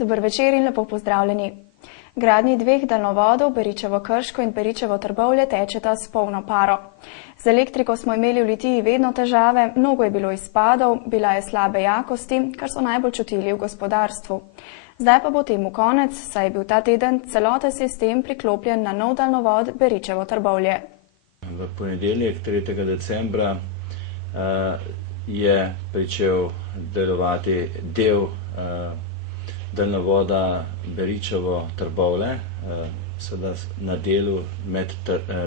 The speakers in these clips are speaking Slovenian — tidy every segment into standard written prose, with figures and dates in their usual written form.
Dober večer in lepo pozdravljeni. Gradnji dveh daljnovodov, Beričevo-Krško in Beričevo-Trbovlje, tečeta s polno paro. Z elektriko smo imeli v Litiji vedno težave, mnogo je bilo izpadov, bila je slabe jakosti, kar so najbolj čutili v gospodarstvu. Zdaj pa bo temu konec, saj je bil ta teden celoten sistem priklopljen na nov daljnovod Beričevo-Trbovlje. V ponedeljek, 3. decembra, je pričel delovati del daljnovoda Beričevo-Trbovlje, seveda na delu med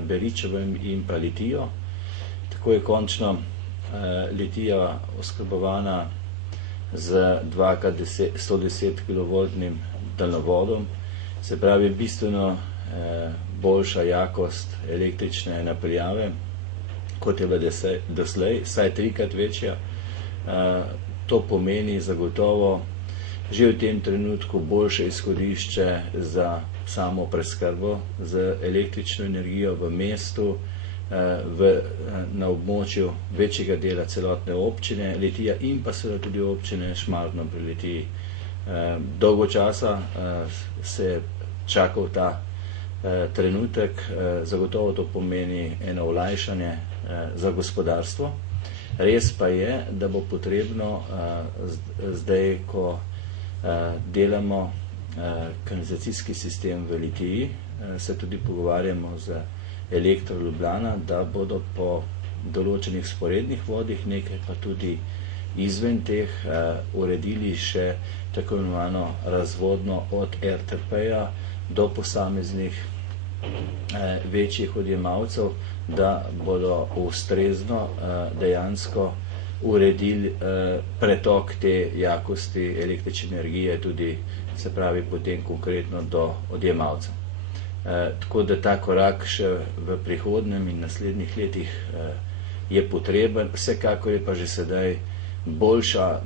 Beričevem in pa Litijo. Tako je končno Litija oskrbovana z 2x110 kV daljnovodom, se pravi bistveno boljša jakost električne napeljave, kot je bila doslej, saj 3-krat večja. To pomeni zagotovo že v tem trenutku boljše izhodišče za samo preskrbo z električno energijo v mestu, na območju večjega dela celotne občine Litija in pa seveda tudi občine Šmartno pri Litiji. Dolgo časa se je čakal ta trenutek, zagotovo to pomeni eno olajšanje za gospodarstvo. Res pa je, da bo potrebno zdaj, ko delamo kanalizacijski sistem v Litiji, se tudi pogovarjamo z Elektro Ljubljana, da bodo po določenih vzporednih vodih, nekaj pa tudi izven teh, uredili še tako imenovano razvodno od RTP-ja do posameznih večjih odjemalcev, da bodo ustrezno dejansko uredili pretok te jakosti električne energije tudi, se pravi, potem konkretno do odjemalcev. Tako da ta korak še v prihodnjem in naslednjih letih je potreben, vsekakor je pa že sedaj boljša,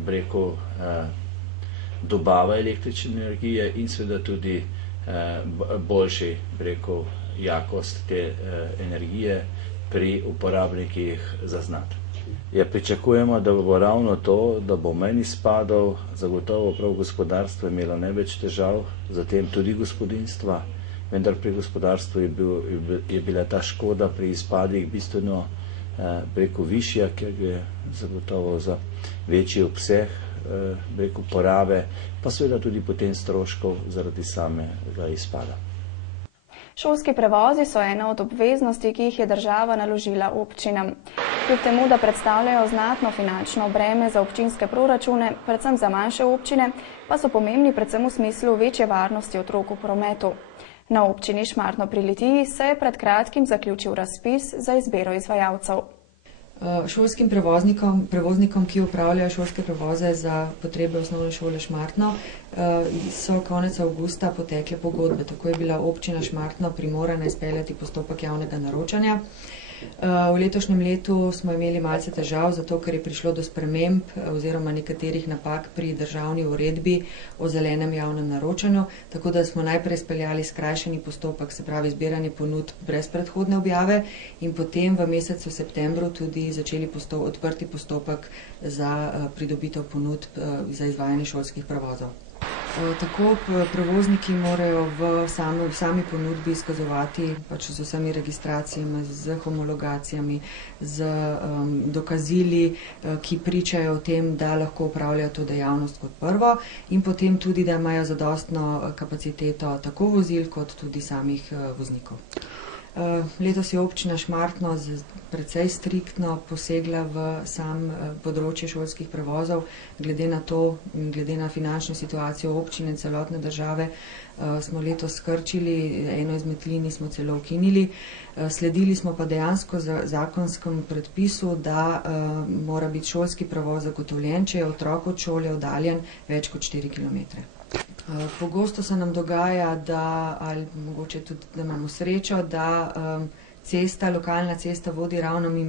dobava električne energije in seveda tudi boljši, jakost te energije pri uporabnikih zaznati. Pričakujemo, da bo ravno to, da bo manj izpadov, zagotovo prav gospodarstvo imelo največ težav, zatem tudi gospodinjstva, vendar pri gospodarstvu je bila ta škoda pri izpadih bistveno višja, ker je zagotovo za večji obseg porabe, pa seveda tudi potem stroškov zaradi samega izpada. Šolski prevozi so ena od obveznosti, ki jih je država naložila občinam. Kljub temu, da predstavljajo znatno finančno breme za občinske proračune, predvsem za manjše občine, pa so pomembni predvsem v smislu večje varnosti otrok v prometu. Na občini Šmartno pri Litiji se je pred kratkim zaključil razpis za izbiro izvajalcev. Šolskim prevoznikom, ki upravljajo šolske prevoze za potrebe osnovne šole Šmartno, so konec avgusta potekle pogodbe. Tako je bila občina Šmartno primorana izpeljati postopek javnega naročanja. V letošnjem letu smo imeli malce težav, zato ker je prišlo do sprememb oziroma nekaterih napak pri državni uredbi o zelenem javnem naročanju, tako da smo najprej speljali skrajšani postopek, se pravi zbiranje ponudb brez predhodne objave, in potem v mesecu septembru tudi začeli odprti postopek za pridobitev ponudb za izvajanje šolskih prevozov. Tako prevozniki morajo v sami ponudbi izkazovati z vsemi registracijami, z homologacijami, z dokazili, ki pričajo o tem, da lahko upravljajo to dejavnost kot prvo, in potem tudi, da imajo zadostno kapaciteto tako vozil kot tudi samih voznikov. Letos je občina Šmartno precej striktno posegla v sam področje šolskih prevozov. Glede na to in glede na finančno situacijo občine in celotne države smo letos skrčili, eno izmed linij smo celo ukinili. Sledili smo pa dejansko zakonskem predpisu, da mora biti šolski prevoz zagotovljen, če je otrok od šole oddaljen več kot 4 km. Pogosto se nam dogaja, ali mogoče tudi, da imamo srečo, da lokalna cesta vodi ravno mimo